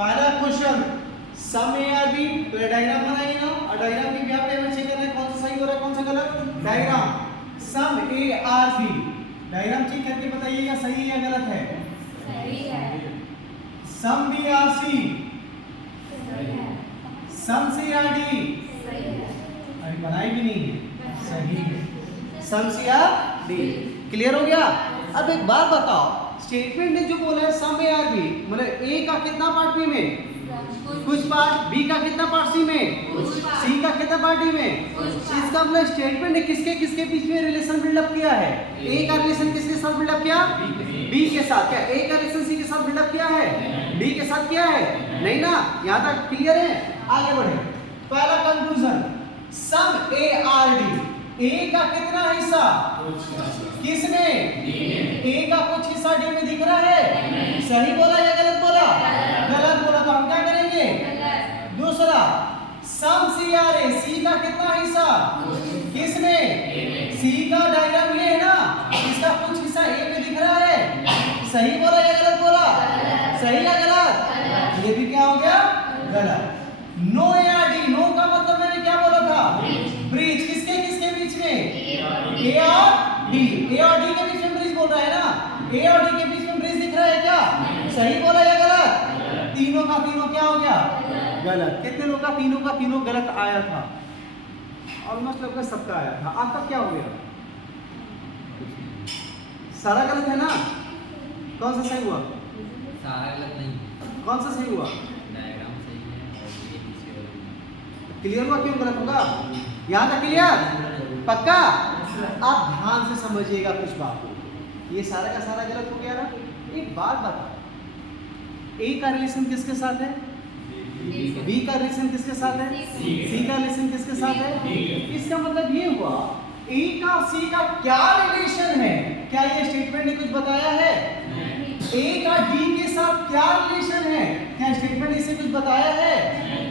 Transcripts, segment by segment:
पहला question some A are B, तो ये डायग्राम बनाइए ना, और डायग्राम की व्याप्ति हमें चेक करना है कौन सा सही हो रहा है कौन सा गलत। Diagram some A are B, diagram check करके बताइएगा सही है या गलत है। सही है। सम बी आर सी, सही है। सम सी आर डी, सही है। अभी बनाई भी नहीं है, सही है। सम सी आर डी, क्लियर हो गया। अब एक बात बताओ, स्टेटमेंट ने जो बोला है सम ए आर बी, मतलब ए का कितना पार्ट बी में, कुछ पार्ट, बी का कितना पार्ट सी में, सी का कितना पार्ट डी में। इसका मतलब स्टेटमेंट ने किसके किसके बीच में रिलेशन बिल्डअप किया है। ए का रिलेशन किसके साथ बिल्डअप किया, बी के साथ। क्या ए का रिलेशन सी के साथ बिल्डअप किया है, डी के साथ किया है, नहीं ना। यहाँ तक क्लियर है, आगे बढ़े। पहला conclusion, sum A are D, A का कितना हिस्सा किसमें, ए का कुछ हिस्सा डी में दिख रहा है। सही बोला या गलत बोला, गलत बोला, तो हम क्या करेंगे। दूसरा सम सी आर ए, सी का कितना हिस्सा किसमें, सी का डायग्राम ये है ना, इसका कुछ हिस्सा ए में दिख रहा है। सही बोला या गलत बोला, सही या गलत, ये भी क्या हो गया गलत। No A are D, no का मतलब मैंने क्या बोला था, ब्रिज, किसके किसके बीच में, ए और डी, ए और डी के बीच में ब्रिज बोल रहा है ना, ए और डी के बीच में ब्रिज दिख रहा है क्या। सही बोला या गलत, तीनों का तीनों क्या हो गया गलत। कितने लोग का तीनों गलत आया था, ऑलमोस्ट लगभग सबका आया था। आपका क्या हो गया, सारा गलत है ना। कौन सा सही हुआ, सारा गलत नहीं, कौन सा सही हुआ, डायग्राम सही है और ये पीछे वाला। क्लियर हुआ क्यों गलत होगा, यहाँ तक क्लियर पक्का। आप ध्यान से समझिएगा कुछ बात को, ये सारा का सारा गलत हो गया ना। एक बात बता, ए का रिलेशन किसके साथ है, बी का रिलेशन किसके साथ है, सी का रिलेशन किसके साथ है। इसका मतलब ये हुआ ए का और सी का क्या रिलेशन है, क्या ये स्टेटमेंट ने कुछ बताया है। ए का डी के साथ क्या रिलेशन है, क्या स्टेटमेंट इससे कुछ बताया है,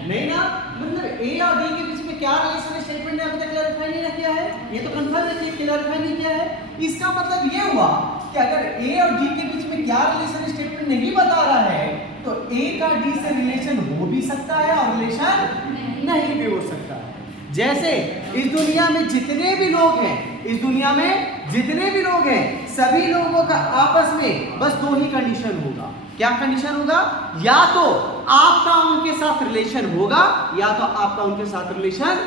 नहीं ना। मतलब ए और डी के बीच में क्या रिलेशन है, स्टेटमेंट ने अभी तक क्लैरिफाई नहीं किया है, ये तो कंफर्म है कि क्लैरिफाई नहीं किया है। इसका मतलब ये हुआ कि अगर ए और डी के बीच में क्या रिलेशन स्टेटमेंट नहीं बता रहा है, तो ए का डी से रिलेशन हो भी सकता है और रिलेशन नहीं भी हो सकता है। जैसे इस दुनिया में जितने भी लोग हैं, इस दुनिया में जितने भी लोग हैं, सभी लोगों का आपस में बस दो ही कंडीशन होगा। क्या कंडीशन होगा, या तो आपका उनके साथ रिलेशन होगा, या तो आपका उनके साथ रिलेशन,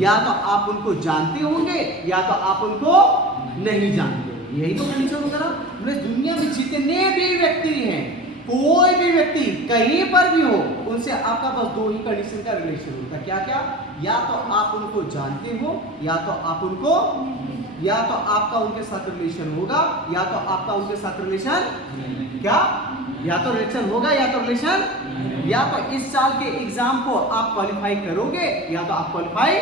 या तो आप उनको जानते होंगे, या तो आप उनको नहीं जानते होंगे। यही तो कंडीशन होगा ना। मतलब दुनिया में जितने भी व्यक्ति हैं, कोई भी व्यक्ति कहीं पर भी हो, उनसे आपका बस दो ही कंडीशन का रिलेशन होता है। क्या क्या, या तो आप उनको जानते हो, या तो आप उनको, या तो आपका उनके साथ रिलेशन होगा, या तो आपका उनके साथ रिलेशन क्या, या तो रिलेशन होगा या तो रिलेशन, या तो इस साल के एग्जाम को आप क्वालिफाई करोगे, या तो आप क्वालिफाई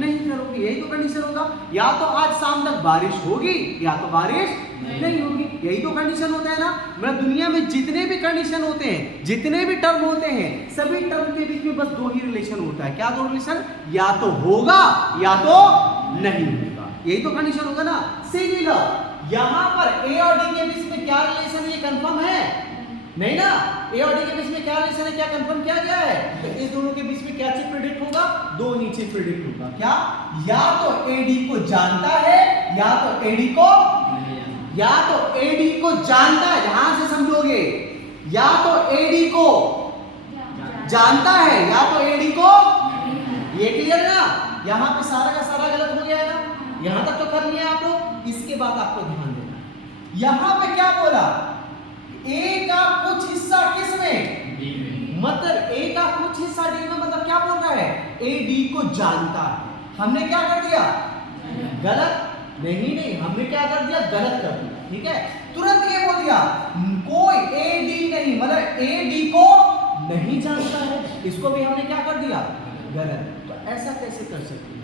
नहीं करोगे। यही तो कंडीशन होगा। या तो आज शाम तक बारिश होगी, या तो बारिश नहीं होगी। यही तो कंडीशन होता है ना। मतलब दुनिया में जितने भी कंडीशन होते हैं, जितने भी टर्म होते हैं, सभी टर्म के बीच में बस दो ही रिलेशन होता है। क्या दो रिलेशन, या तो होगा या तो नहीं होगा। यही तो कंडीशन होगा ना। सीधी लो, यहाँ पर ए और डी के बीच में क्या रिलेशन है, ये कंफर्म है नहीं ना। ए और डी के बीच में क्या रिलेशन है, क्या कंफर्म किया गया है। तो इस दोनों के बीच में क्या चीज प्रेडिक्ट होगा, दो ही चीज प्रेडिक्ट होगा। क्या, या तो एडी को जानता है, या तो एडी को, या तो एडी को जानता है, ध्यान से समझोगे, या तो एडी को जानता है, या तो एडी को, ये क्लियर ना। यहाँ पे सारा का सारा गलत हो गया है ना। यहाँ तक तो कर लिया आप लोग। इसके बाद आपको ध्यान देना है, यहाँ पे क्या बोला, ए का कुछ हिस्सा किसमें, मतलब ए का कुछ हिस्सा डी में, मतलब क्या बोल रहा है, ए डी को जानता है। हमने क्या कर दिया, गलत नहीं, हमने क्या कर दिया, गलत कर दिया। ठीक है, तुरंत ये बोल दिया कोई ए डी नहीं, मतलब ए डी को नहीं जानता है। इसको भी हमने क्या कर दिया, गलत। तो ऐसा कैसे कर सकते हैं,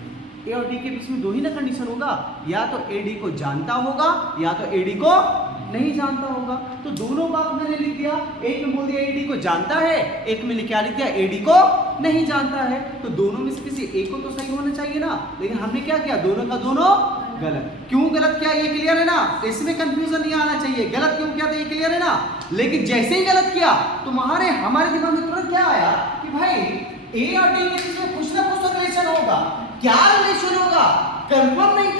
ए और डी के बीच में दो ही ना कंडीशन होगा, या तो ए डी को जानता होगा, या तो ए डी को नहीं जानता होगा। तो दोनों बात मैंने लिख दिया। एक में बोल दिया एडी को जानता है, एक में क्या लिख दिया, एडी को नहीं जानता है। तो दोनों में से किसी एक को तो सही होना चाहिए ना। लेकिन हमने क्या किया, दोनों का दोनों गलत। क्यों गलत किया ये क्लियर है ना, इसमें कंफ्यूजन नहीं आना चाहिए। गलत क्यों किया था ये क्लियर है ना। लेकिन जैसे ही गलत किया तो हमारे दिमाग में तुरंत क्या आया कि भाई ए और डी के बीच में कुछ ना कुछ तो रिलेशन होगा। क्या रिलेशन होगा, कंफर्म नहीं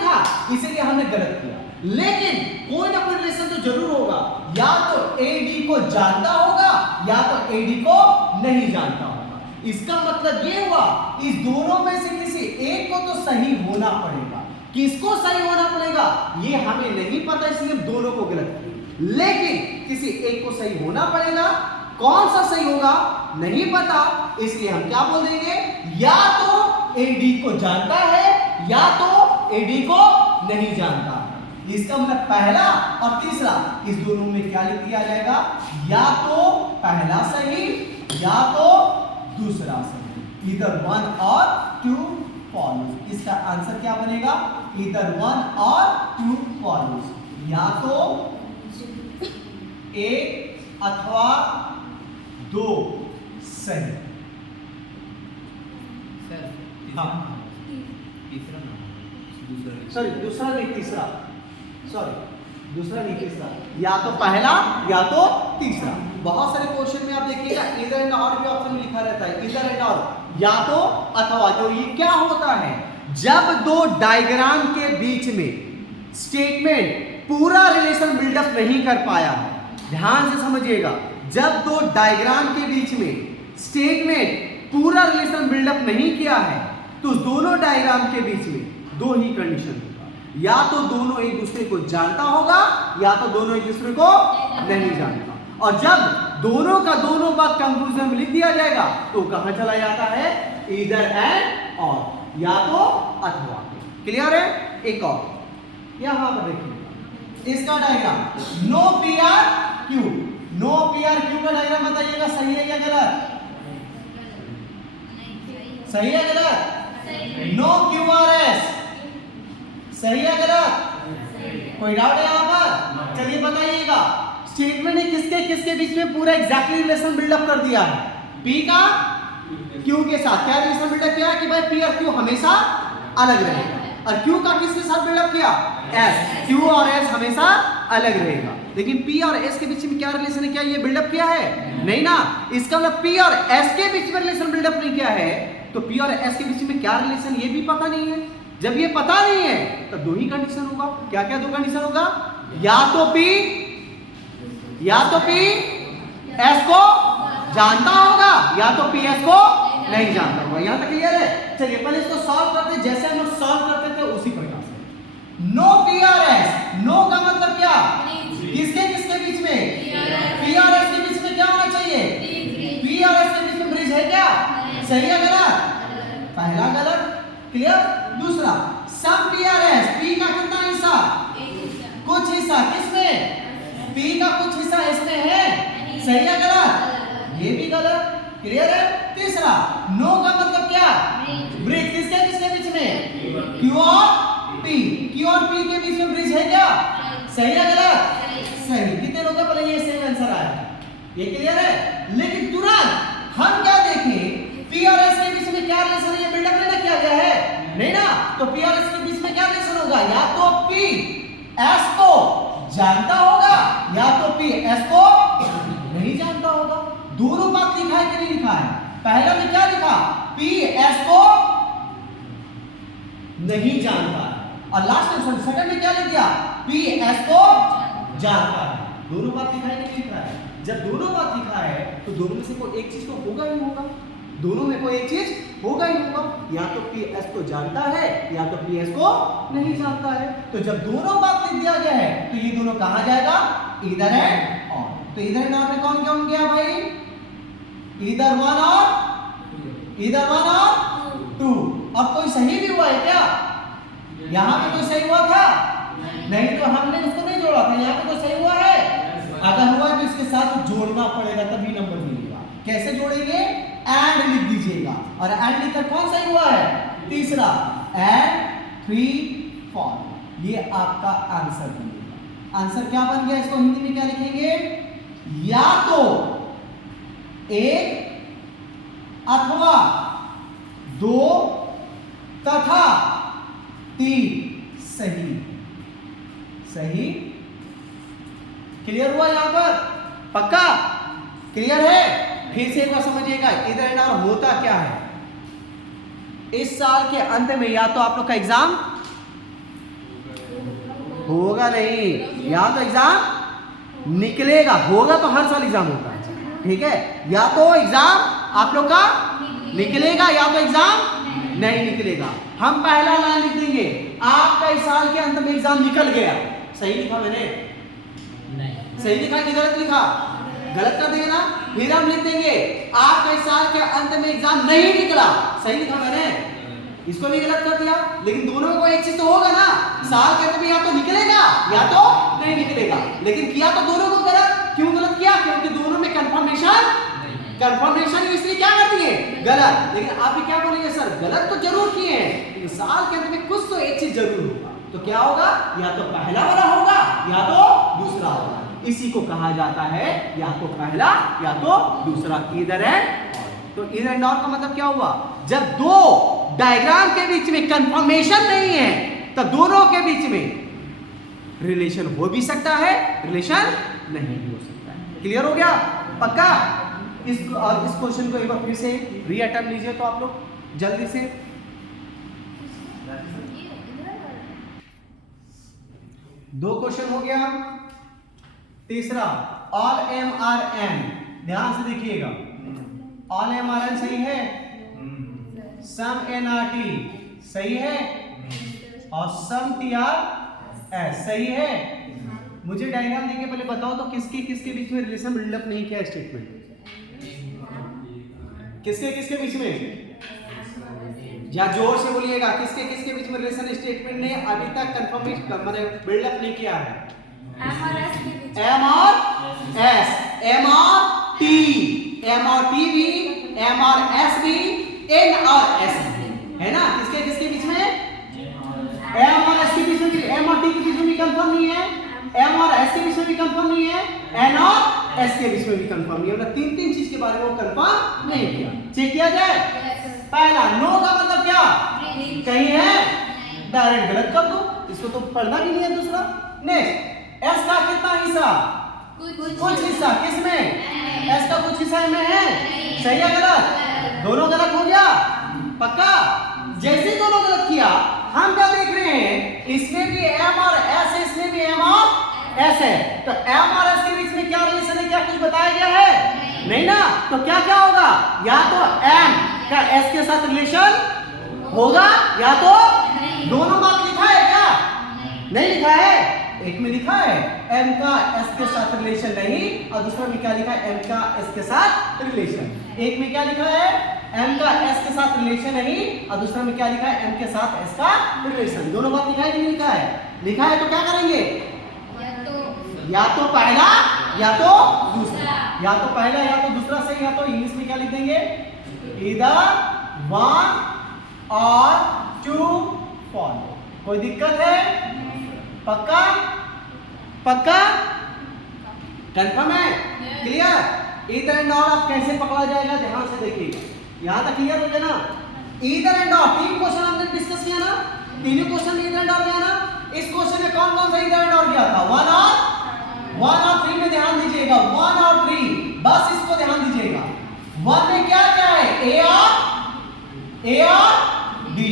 था, इसीलिए हमने गलत किया। लेकिन कोई ना कोई रिलेशन तो जरूर होगा, या तो ए डी को जानता होगा या तो ए डी को नहीं जानता होगा। इसका मतलब ये हुआ इस दोनों में से किसी एक को तो सही होना पड़ेगा। किसको सही होना पड़ेगा ये हमें नहीं पता, इसलिए हम दोनों को गलत किए। लेकिन किसी एक को सही होना पड़ेगा, कौन सा सही होगा नहीं पता, इसलिए हम क्या बोल देंगे, या तो एडी को जानता है या तो एडी को नहीं जानता है। इसका मतलब पहला और तीसरा इस दोनों में क्या लिख दिया जाएगा, या तो पहला सही या तो दूसरा सही, इधर 1 और 2 फॉलोज। इसका आंसर क्या बनेगा, इधर 1 और 2 फॉलोज, या तो 1 अथवा 2 सही। सर हाँ। तीसरा ना, सॉरी दूसरा नहीं तीसरा, दूसरा नहीं तीसरा, या तो पहला या तो तीसरा। बहुत सारे क्वेश्चन में आप देखिएगा इधर एंड और भी ऑप्शन में लिखा रहता है, इधर एंड और, या तो अथवा। तो ये क्या होता है, जब दो डायग्राम के बीच में स्टेटमेंट पूरा रिलेशन बिल्डअप नहीं कर पाया है, ध्यान से समझिएगा, जब दो डायग्राम के बीच में स्टेटमेंट पूरा रिलेशन बिल्डअप नहीं किया है तो दोनों डायग्राम के बीच में दो ही कंडीशन होगा, या तो दोनों एक दूसरे को जानता होगा या तो दोनों एक दूसरे को नहीं जानता। और जब दोनों का दोनों बात कंक्लूजन में लिख दिया जाएगा तो कहां चला जाता है, इधर एंड और, या तो अथवा। क्लियर है। एक और यहां पर देखिए इसका diagram, no P are Q, no P are Q का डायग्राम बताइएगा, सही है या गलत, सही है गलत, नो क्यू आर एस, सही है गलत, कोई डाउट है यहां पर, चलिए बताइएगा। स्टेटमेंट ने किसके किसके बीच में पूरा एग्जैक्टली रिलेशन बिल्डअप कर दिया है, पी का क्यू के साथ। क्या रिलेशन बिल्डअप किया कि भाई पी और क्यू हमेशा अलग रहेगा, और क्यू का किसके साथ बिल्डअप किया, एस, क्यू और एस हमेशा अलग रहेगा। लेकिन पी और एस के बीच में क्या रिलेशन है, क्या ये बिल्डअप किया है, नहीं ना। इसका मतलब पी और एस के बीच में रिलेशन बिल्डअप नहीं किया है, तो पी और एस के बीच में क्या रिलेशन ये भी पता नहीं है। जब ये पता नहीं है तो दो ही कंडीशन होगा। क्या क्या दो कंडीशन होगा, या तो पी एस को जानता होगा या तो पी एस को नहीं जानता होगा। यहां तक क्लियर है। चलिए पहले इसको सॉल्व करते हैं, जैसे हम लोग सॉल्व करते थे उसी प्रकार से। No P are S, no का मतलब क्या, किसके किसके बीच में, पी आर एस के बीच में क्या होना चाहिए, पी आर एस के बीच में ब्रिज है क्या, सही है गलत, पहला गलत। क्लियर। दूसरा, some P are S, P का कितना हिस्सा, कुछ हिस्सा, किसमें, पी का कुछ हिस्सा इसमें है, सही है गलत, ये भी गलत। क्लियर है। तीसरा, नो का मतलब क्या, ब्रिज, किसके किसके बीच में, क्यू और पी, क्यू और पी के बीच में ब्रिज है क्या, सही है गलत, सही। कितने लोगों का पहले ये सेम आंसर आया, ये क्लियर है। लेकिन तुरंत हम क्या देखें, पी और एस के बीच में क्या रिलेशन है, ये बिल्डअप नहीं किया गया है, नहीं ना। तो पी और एस के बीच में क्या रिलेशन होगा, या तो पी एस को जानता होगा या तो पी एस को नहीं जानता होगा। दोनों बात लिखा है कि नहीं लिखा है, पहला में क्या लिखा, पी एस को नहीं जानता है, और लास्ट में सेकंड में क्या लिख दिया, पी एस को जानता है। दोनों बात लिखा है कि नहीं लिखा है। जब दोनों बात लिखा है तो दोनों में से कोई एक चीज तो होगा ही होगा, दोनों में कोई एक चीज होगा ही होगा, या तो पी एस को जानता है या तो पी एस को नहीं जानता है। तो जब दोनों बात लिख दिया गया है तो ये दोनों कहां जाएगा, इधर एंड और। तो इधर एंड और में कौन कौन गया भाई, इधर 1 और 2। और कोई सही भी हुआ है क्या, यहां पे कोई सही हुआ था, नहीं, तो हमने उसको नहीं जोड़ा था, यहां पे कोई सही हुआ है, अगर हुआ तो इसके साथ जोड़ना पड़ेगा तभी नंबर मिलेगा। कैसे जोड़ेंगे, एंड लिख दीजिएगा, और एंड लिखकर कौन सही हुआ है, तीसरा, एंड 3 4, ये आपका आंसर बनेगा। आंसर क्या बन गया, इसको हिंदी में क्या लिखेंगे, या तो 1 अथवा 2 तथा 3 सही सही। क्लियर हुआ यहाँ पर? पक्का क्लियर है? फिर से एक बार समझिएगा इधर एंड और होता क्या है। इस साल के अंत में या तो आप लोग का एग्जाम होगा नहीं, या तो एग्जाम निकलेगा, होगा तो हर साल एग्जाम होता है, ठीक है। या तो एग्जाम आप लोग का निकलेगा या तो एग्जाम नहीं निकलेगा। हम पहला लाइन लिख देंगे, आपका इस साल के अंत में एग्जाम निकल गया। सही लिखा मैंने? नहीं। सही लिखा कि गलत लिखा? गलत कर देंगे ना। फिर हम लिख देंगे आपका इस साल के अंत में एग्जाम नहीं निकला। सही लिखा मैंने? इसको भी गलत कर दिया। लेकिन दोनों में कोई एक चीज तो होगा ना, साल के अंत में या तो निकलेगा या तो नहीं निकलेगा। लेकिन किया तो दोनों को गलत। क्यों गलत किया? क्योंकि दोनों में कंफर्मेशन इसलिए क्या करती है? गलत। लेकिन आप भी क्या बोलेंगे, सर गलत तो जरूर किए हैं, लेकिन साल के अंत में कुछ तो एक चीज जरूर होगा। तो क्या होगा? या तो पहला वाला होगा या तो दूसरा होगा। इसी को कहा जाता है या तो पहला या तो दूसरा, इधर एंड। तो इधर एंड और का मतलब क्या हुआ? जब दो डायग्राम के बीच में कंफर्मेशन नहीं है तो दोनों के बीच में रिलेशन हो भी सकता है, रिलेशन नहीं भी हो सकता है। क्लियर हो गया? पक्का? इस क्वेश्चन को एक बार फिर से रीअटेम्प्ट लीजिए तो आप लोग जल्दी से। दो क्वेश्चन हो गया। तीसरा ऑल एम आर एन, ध्यान से देखिएगा। ऑल एम आर एन सही है, सम एन आर टी सही है, और सम टी आर एस सही है। मुझे डायग्राम देके पहले बताओ तो किसके किसके बीच में रिलेशन बिल्डअप नहीं किया स्टेटमेंट? किसके किसके बीच में? या जोर से बोलिएगा, किसके किसके बीच में रिलेशन स्टेटमेंट ने अभी तक कंफर्मेशन माने बिल्डअप नहीं किया है? एम और एस के बीच। एम और एस, एम और टी भी, एम और एस भी, एन और एस भी, है ना? किसके किसके बीच में? एम और एस के बीच में भी, एम और टी के बीच में भी कंफर्म नहीं है, एम और एस के बीच में भी कंफर्म नहीं है, एन और एस के बीच में भी कंफर्म नहीं है। मतलब तीन तीन चीज के बारे में वो कंफर्म नहीं किया। चेक किया जाए। पहला नो का मतलब क्या? कहीं है, डायरेक्ट गलत कर दो, इसको तो पढ़ना भी नहीं है। दूसरा नेक्स्ट, एस का कितना हिस्सा? कुछ हिस्सा। किसमें? एस का कुछ हिस्सा में है। सही है गलत? दोनों गलत हो गया। पक्का? जैसे दोनों गलत किया, हम क्या देख रहे हैं, इसमें भी एम और एस है, इसमें भी एम और एस है। तो एम और एस के बीच में क्या रिलेशन है? क्या कुछ बताया गया है? नहीं ना। तो क्या क्या होगा? या तो एम का एस के साथ रिलेशन होगा या तो दोनों बात लिखा है क्या? नहीं लिखा है। एक में लिखा है एम का एस के साथ रिलेशन नहीं, और दूसरा में क्या लिखा है? एम का एस के साथ रिलेशन। एक में क्या लिखा है? एम का एस के साथ रिलेशन नहीं, और दूसरा में क्या लिखा है? एम के साथ एस का रिलेशन। दोनों बात लिखा है कि नहीं लिखा है? लिखा है। तो क्या करेंगे? या तो पहला या तो दूसरा, या तो पहला या तो दूसरा सही। या तो इंग्लिश में क्या लिख देंगे? ईदर वन और टू फॉलो। कोई दिक्कत है? पक्का? पक्का? कंफर्म है? क्लियर? ईदर एंड और आप कैसे पकड़ा जाएगा ध्यान से देखिएगा। यहां तक क्लियर हो गया ना? ईदर एंड और तीन क्वेश्चन हमने डिस्कस किया ना, तीनों क्वेश्चन ईदर एंड और गया ना। इस क्वेश्चन में कौन कौन सा ईदर एंड और गया था? वन और थ्री में ध्यान दीजिएगा। वन और थ्री, बस इसको ध्यान दीजिएगा। वन में क्या क्या है? ए और डी,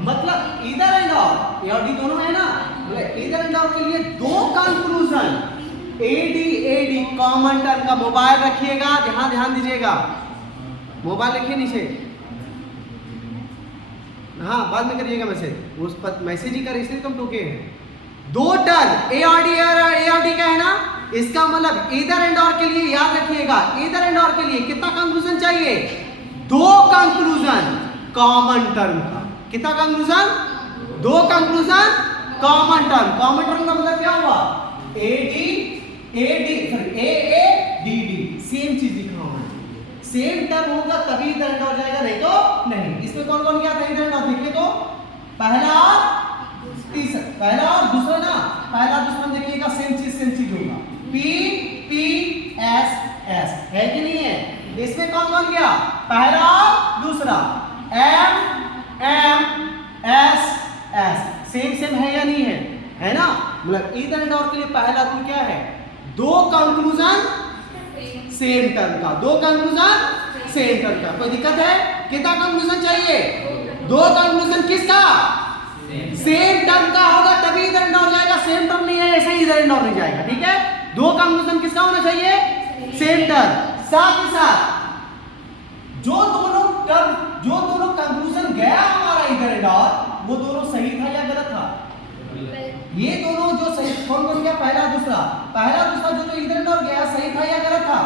मतलब ईदर एंड और, ए और डी दोनों है ना। ईदर एंड और के लिए दो कंक्लूजन, एडी कॉमन टर्म का। मोबाइल रखिएगा, ध्यान दीजिएगा। मोबाइल रखिए नीचे, हाँ बाद में करिएगा मैसेज। उस पर मैसेज ही कर, इसलिए तुम टोके हैं। दो टर्म ए और डी का है ना, इसका मतलब ईदर एंड और के लिए याद रखिएगा, ईदर एंड और के लिए कितना कंक्लूजन चाहिए? दो कंक्लूजन कॉमन टर्म का। कितना कंक्लूजन? दो conclusion common term. Common term का मतलब क्या हुआ? ए डी, सेम चीज लिखा होगा। सेम टर्म होगा तभी इधर एंड और जाएगा, नहीं तो नहीं। इसमें कौन कौन गया था इधर एंड और? देखिए तो पहला और तीसरा, पहला और दूसरा ना। पहला दूसरा में देखिएगा सेम चीज होगा। पी एस है कि नहीं है? इसमें कौन कौन गया? पहला और दूसरा। एम एस सेम सेम है या नहीं है ना? मतलब ईदर एंड और के लिए पहला रूल क्या है? दो कंक्लूजन सेम टर्म का, दो कंक्लूजन सेम टर्म का। कोई दिक्कत है? कितना कंक्लूजन चाहिए? दो कंक्लूजन किसका? सेम टर्म का होगा तभी इधर एंड और जाएगा, सेम टर्म नहीं है ऐसे ही इधर एंड और नहीं जाएगा। ठीक है, दो कंक्लूजन किसका होना चाहिए? Same term. साथ ही साथ जो दोनों कंक्लूजन गया हमारा इधर एंड और, वो दोनों सही था या गलत था? ये दोनों जो सही, कौन कौन गया? पहला दूसरा जो इधर एंड और गया सही था या गलत था?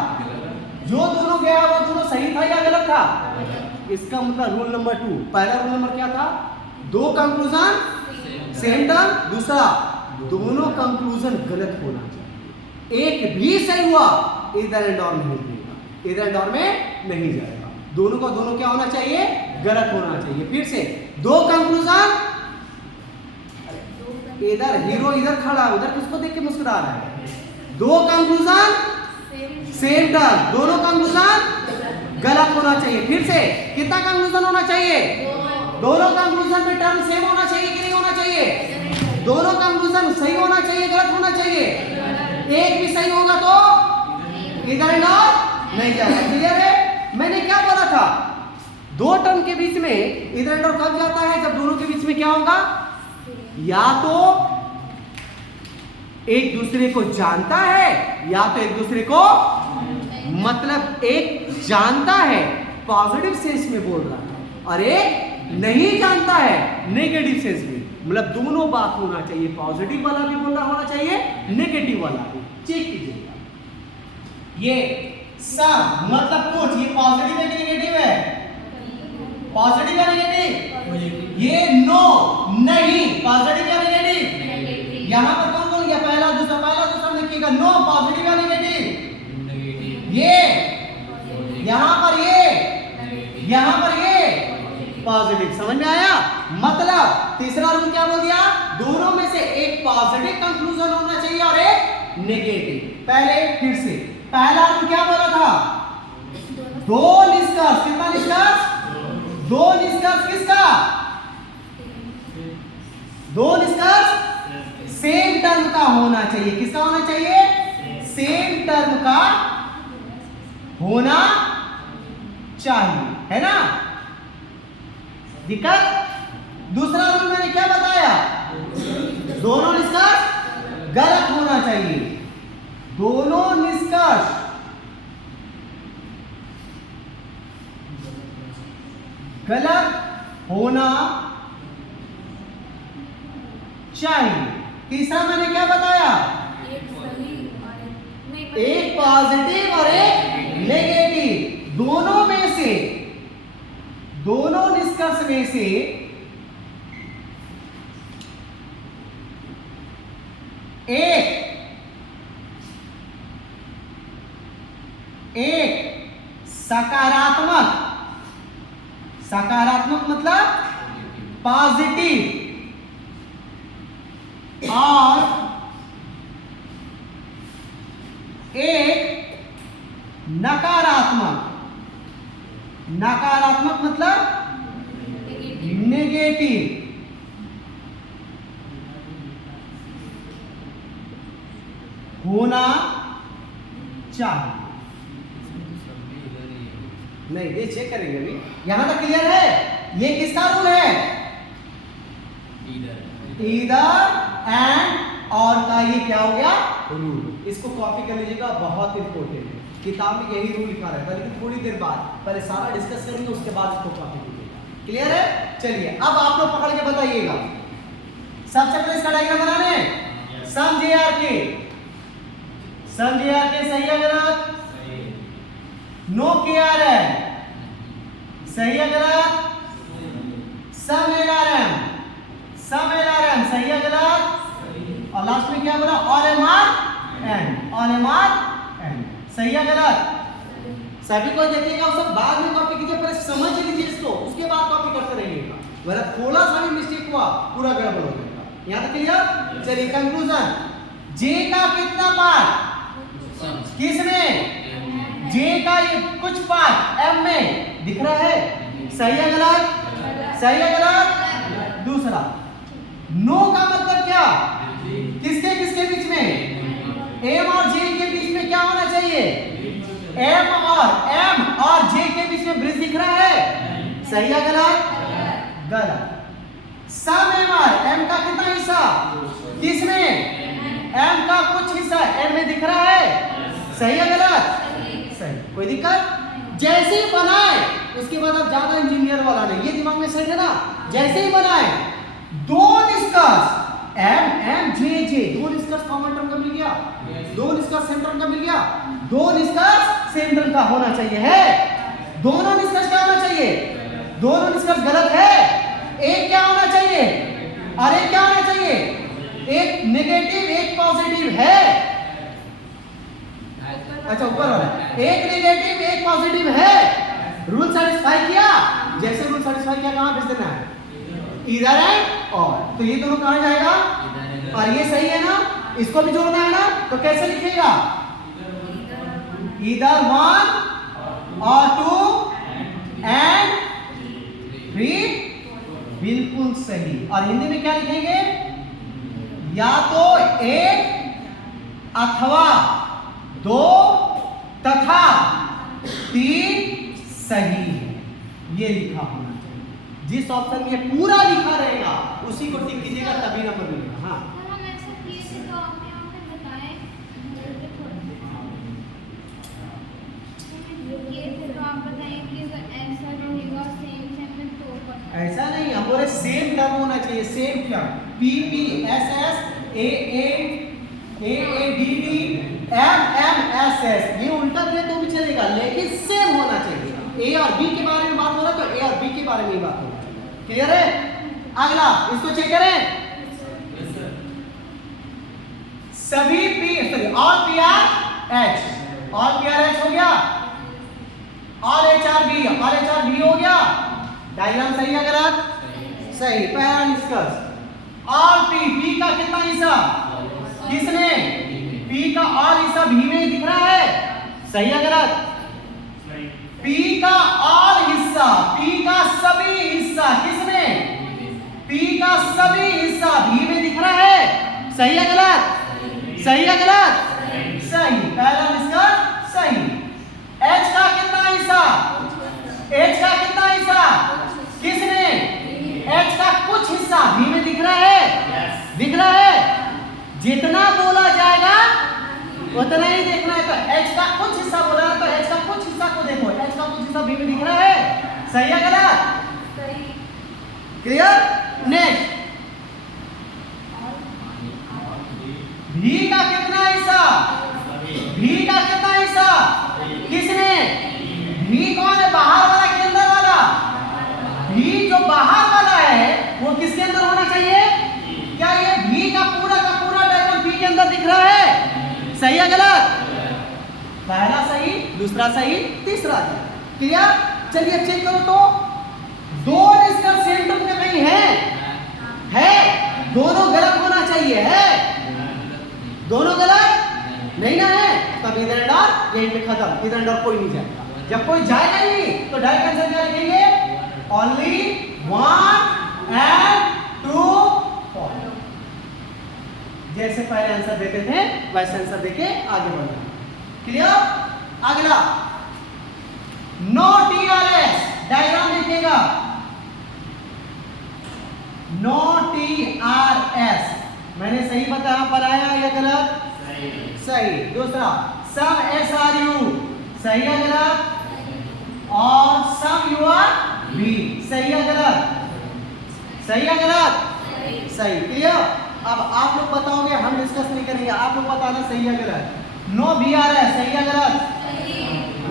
जो दोनों गया वो दोनों सही था या गलत था? इसका मतलब रूल नंबर 2, पहला रूल नंबर क्या था? दो कंक्लूजन सेम टर्म, दूसरा दोनों कंक्लूजन गलत होना चाहिए। एक भी सही हुआ इधर एंड और नहीं देगा, इधर एंड और में नहीं जाएगा। दोनों का दोनों क्या होना चाहिए? गलत होना चाहिए। फिर से दो कंक्लूजन, इधर हीरो इधर खड़ा, उधर किसको देख के मुस्कुरा रहा है? दो कंक्लूजन सेम टर्म, दोनों कंक्लूजन गलत होना चाहिए। फिर से कितना कंक्लूजन होना चाहिए? दोनों कंक्लूजन में टर्म सेम होना चाहिए कि नहीं होना चाहिए? दोनों कंक्लूजन सही होना चाहिए, गलत होना चाहिए? एक भी सही होगा तो इधर एंड और नहीं जाएगा। क्लियर है? मैंने क्या बोला था? दो टर्म के बीच में इधर एंड और कब जाता है? जब दोनों के बीच में क्या होगा? या तो एक दूसरे को जानता है या तो एक दूसरे को, मतलब एक जानता है पॉजिटिव सेंस में बोल रहा है और एक नहीं जानता है नेगेटिव सेंस में। मतलब दोनों बात होना चाहिए, पॉजिटिव वाला भी बोलना होना चाहिए, नेगेटिव वाला भी। चेक कीजिएगा, ये सब मतलब कुछ, ये पॉजिटिव है कि नेगेटिव है? पॉजिटिव या नेगेटिव? ये नो नहीं, पॉजिटिव या नेगेटिव? यहां पर कौन बोल गया? पहला दूसरा लिखिएगा। नो पॉजिटिव या नेगेटिव? ये यहां पर ये पॉजिटिव। समझ में आया? मतलब तीसरा रूल क्या बोल दिया? दोनों में से एक पॉजिटिव कंक्लूजन होना चाहिए और एक नेगेटिव। पहले फिर से पहला रूल क्या बोला था? दो निष्कर्ष, कितना निष्कर्ष? दो निष्कर्ष किसका? दो निष्कर्ष सेम टर्म का होना चाहिए। किसका होना चाहिए? सेम टर्म का होना चाहिए, है ना? दिक्कत? दूसरा रूल मैंने क्या बताया? दोनों निष्कर्ष गलत होना चाहिए, दोनों निष्कर्ष गलत होना चाहिए। तीसरा मैंने क्या बताया? एक पॉजिटिव और एक नेगेटिव, दोनों में से, दोनों निष्कर्ष में से एक सकारात्मक, सकारात्मक मतलब पॉजिटिव, और एक नकारात्मक, नकारात्मक मतलब नेगेटिव होना चाहिए। नहीं, ये चेक करेंगे अभी। यहां तक क्लियर है? ये किसका रूल है? ईदर एंड और का ये क्या हो गया? रूल। इसको कॉपी कर लीजिएगा, बहुत इंपॉर्टेंट है। किताब में यही रूल लिखा रहता है, लेकिन थोड़ी देर बाद पहले सारा डिस्कस करेंगे, उसके बाद इसको कॉपी कीजिएगा। क्लियर है? चलिए अब आप लोग पकड़ के बताइएगा। सबसे पहले इसका डायग्राम बनाने हैं। सम जे आर के, सम जे आर के सही है गलत? नो के आर है सही है गलत? Some L are M, some L are M सही है गलत? और लास्ट में क्या बोला? All M are N, all M are N सही है गलत? सभी को देखिएगा, उस बाद में कॉपी कीजिए, पहले समझ लीजिए इसको, उसके बाद कॉपी करते रहिएगा, वरना थोड़ा सा भी मिस्टेक हुआ पूरा गड़बड़ हो जाएगा। यहां तक क्लियर? चलिए कंक्लूजन, जे का कितना पार्ट किसमें? जे का ये कुछ पार्ट एम में दिख रहा है, सही है गलत? सही है गलत? दूसरा नो का मतलब क्या? किसके किसके बीच में? एम और जे के बीच में क्या होना चाहिए? एम और जे के बीच में ब्रिज दिख रहा है? सही है गलत? गलत। सम एम का कितना हिस्सा? किसमें? एम का कुछ हिस्सा एम में दिख रहा है? सही है गलत? सही। कोई दिक्कत? जैसे ही बनाए उसके बाद अब ज्यादा इंजीनियर वाला नहीं, ये दिमाग में सेट है ना? जैसे ही बनाए दो निष्कर्ष एम जे दो निष्कर्ष कॉमन टर्म का मिल गया, दो निष्कर्ष सेम टर्म का मिल गया, दो निष्कर्ष सेम टर्म का होना चाहिए है। दोनों निष्कर्ष क्या होना चाहिए? दोनों निष्कर्ष गलत है। एक क्या होना चाहिए और एक क्या होना चाहिए? एक नेगेटिव एक पॉजिटिव है। अच्छा ऊपर वाला एक नेगेटिव एक पॉजिटिव है। रूल सेटिस्फाई किया? जैसे रूल सेटिस्फाई किया कहां भेज देना है? इधर एंड और। तो ये दोनों कहां जाएगा? और ये सही है ना? इसको भी जोड़ना है ना? तो कैसे लिखेगा? इधर वन और टू एंड थ्री। बिल्कुल सही। और हिंदी में क्या लिखेंगे? या तो एक अथवा दो तथा तीन सही है, ये लिखा होना चाहिए। जिस ऑप्शन में ये पूरा लिखा रहेगा उसी को टिक कीजिएगा, तभी नंबर मिलेगा। हाँ हम ऐसा किए थे तो आपने यहाँ पे बताए ये थे, तो आप बताइए कि आंसर रहेगा सेम सेम में तो ऊपर। ऐसा नहीं, हम बोले सेम टर्म होना चाहिए। Same term P P S S A A D D M S S, ये उल्टा दिया तो भी चलेगा लेकिन सेम होना चाहिए। ए और बी के बारे में बात हो रहा तो ए और बी के बारे में ही बात होगा। क्लियर है? अगला इसको चेक करें। सभी P all P R H, all P R H हो गया, ऑल एच आर बी हो गया। डायग्राम सही है गलत? सही। पहला निष्कर्ष ऑल पी का कितना हिस्सा? किसने? पी का ऑल हिस्सा भी में दिख रहा है। सही है गलत? पी का ऑल हिस्सा, पी का सभी हिस्सा किसने? पी का सभी हिस्सा भी में दिख रहा है। सही है गलत? सही है गलत? सही। पहला निष्कर्ष सही। एच का कितना हिस्सा? एच का कितना हिस्सा किसने? एच का कुछ हिस्सा भी में दिख रहा है। दिख रहा है? जितना बोला जाएगा उतना ही देखना है। तो एच का कुछ हिस्सा बोला है तो एच का कुछ हिस्सा को देखो, एच का कुछ हिस्सा भी में दिख रहा है। सही है गलत? सही। क्लियर? नेक्स्ट भी का कितना हिस्सा? भी का कितना हिस्सा किसने? भी कौन है? बाहर वाला कि अंदर वाला? भी जो बाहर वाला है वो किसके अंदर होना चाहिए? क्या ये भी का पूरा डायग्राम भी के अंदर दिख रहा है? सही है गलत? पहला सही, दूसरा सही, तीसरा सही। क्लियर? चलिए चेक करो तो दो निष्कर्ष सेंटर में कहीं है? दोनों गलत होना चाहिए। है? दोनों गलत नहीं ना है? तब इधर एंड और यहीं पे खत्म। इधर एंड और कोई नहीं जाएगा। जब कोई जाएगा ही तो डायरेक्ट आंसर क्या लिखेंगे? Only one and two for. जैसे पहले आंसर देते थे वैसे आंसर देके आगे बढ़ना। क्लियर? अगला नो टीआरएस डायग्राम देखिएगा। नो टीआरएस मैंने सही बताया पर आया या गलत? सही। दूसरा सम एसआरयू सही है गलत? और सम यूआर भी सही है गलत? सही है गलत? सही। क्लियर? अब आप लोग बताओगे, हम डिस्कस नहीं करेंगे, आप लोग बताना सही है गलत। नो बी आर एस सही है गलत?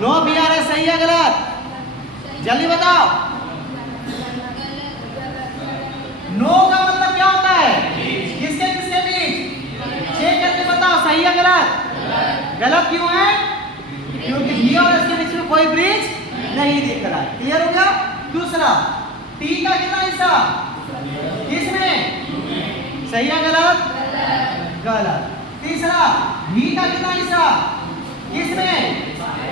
नो बी आर एस सही है गलत? जल्दी बताओ। नो का मतलब क्या होता है? किसके किसके बीच? चेक करके बताओ सही है गलत? गलत क्यों है? क्योंकि बी और एस के बीच में कोई ब्रिज नहीं दिख रहा है। क्लियर हो गया? दूसरा टी का कितना हिस्सा किसमें? सही है गलत? गलत। तीसरा भी का कितना हिस्सा किसमें?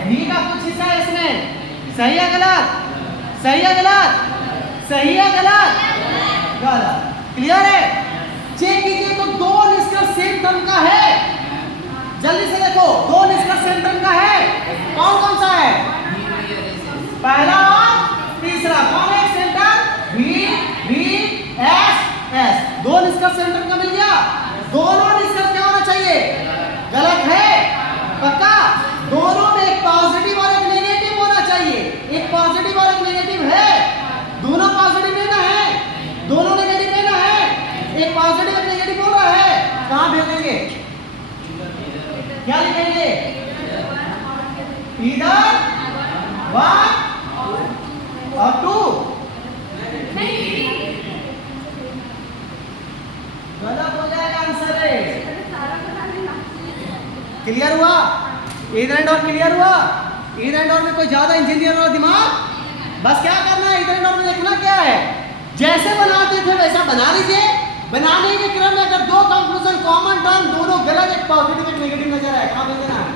भी का कुछ हिस्सा है इसमें। सही है गलत? सही है गलत? सही है गलत? गलत। क्लियर है? चेक कीजिए तो दो निष्कर्ष सेम टर्म का है। जल्दी से देखो, दो निष्कर्ष सेम टर्म का है। कौन कौन सा है? पहला और तीसरा। कौन है same term? V V S S. दो निष्कर्ष सेम टर्म का मिल गया। दोनों निष्कर्ष क्या होना चाहिए? गलत है? पक्का? दोनों में एक पॉजिटिव और एक नेगेटिव होना चाहिए। एक पॉजिटिव और एक नेगेटिव है। दोनों पॉजिटिव लेना है, दोनों नेगेटिव लेना है। एक पॉजिटिव एक नेगेटिव बोल रहा है, कहां भेजेंगे? क्या लिखेंगे? इधर 1 और 2। गलत हो जाएगा आंसर है। क्लियर हुआ? इधर एंड और क्लियर हुआ? इधर एंड और में कोई ज्यादा इंजीनियर वाला दिमाग? बस क्या करना है, इधर एंड और में देखना क्या है, जैसे बनाते थे वैसा बना लीजिए। बनाने के क्रम में अगर दो कंक्लूजन कॉमन टर्म दोनों गलत, एक पॉजिटिव एक नेगेटिव नजर आए, कहां भेजना है?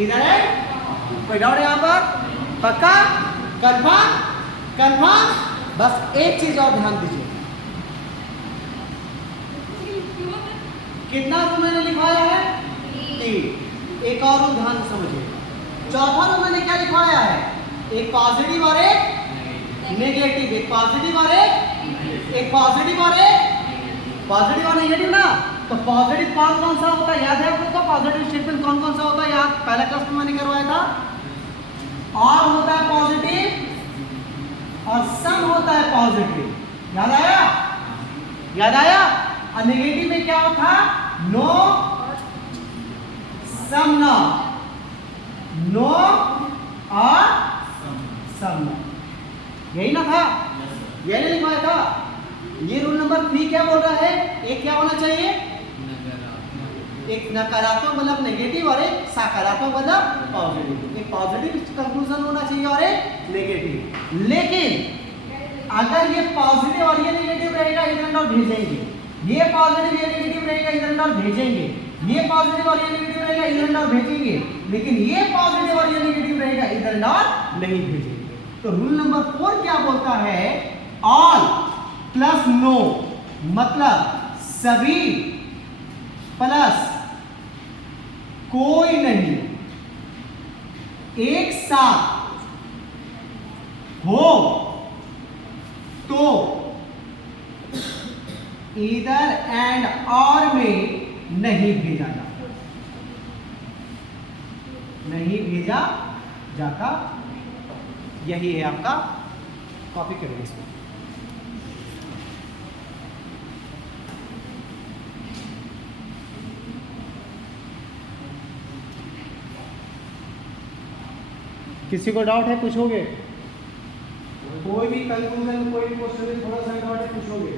इधर एंड। कोई डाउट यहां पर? पक्का? कंफर्म? कंफर्म? बस एक चीज और ध्यान दीजिए, कितना रूम मैंने लिखवाया है? 3। एक और रूम ध्यान से समझिए। चौथा रूम मैंने क्या लिखवाया है? एक पॉजिटिव और एक नेगेटिव। एक पॉजिटिव और एक पॉजिटिव और एक पॉजिटिव और नेगेटिव ना। तो पॉजिटिव कौन कौन सा होता है याद है आपको? पॉजिटिव स्टेटमेंट कौन कौन सा होता है याद? पहला क्लास में मैंने करवाया था। और होता है पॉजिटिव और सम होता है पॉजिटिव। याद आया? याद आया? और नेगेटिव में क्या होता? नो सम नो, नो और सम नो। यही ना था? यही लिखवाया था। ये रूल नंबर 3 क्या बोल रहा है? एक क्या होना चाहिए? एक नकारात्मक मतलब नेगेटिव और एक सकारात्मक मतलब पॉजिटिव। एक पॉजिटिव कंक्लूजन होना चाहिए और एक नेगेटिव। लेकिन अगर ये पॉजिटिव और ये नेगेटिव रहेगा, इधर और भेजेंगे। ये पॉजिटिव ये नेगेटिव रहेगा, इधर और भेजेंगे। ये पॉजिटिव और ये नेगेटिव रहेगा, इधर और भेजेंगे। लेकिन ये पॉजिटिव और ये नेगेटिव रहेगा, इधर और नहीं भेजेंगे। तो रूल नंबर 4 क्या बोलता है? ऑल प्लस नो मतलब सभी प्लस कोई नहीं एक साथ हो तो इधर एंड और में नहीं भेजा जाता, नहीं भेजा जाता। यही है आपका कॉपी करेंगे इसमें। किसी को डाउट है? पूछोगे? कोई भी कंक्लूजन कोई भी क्वेश्चन में थोड़ा सा डाउट है? पूछोगे?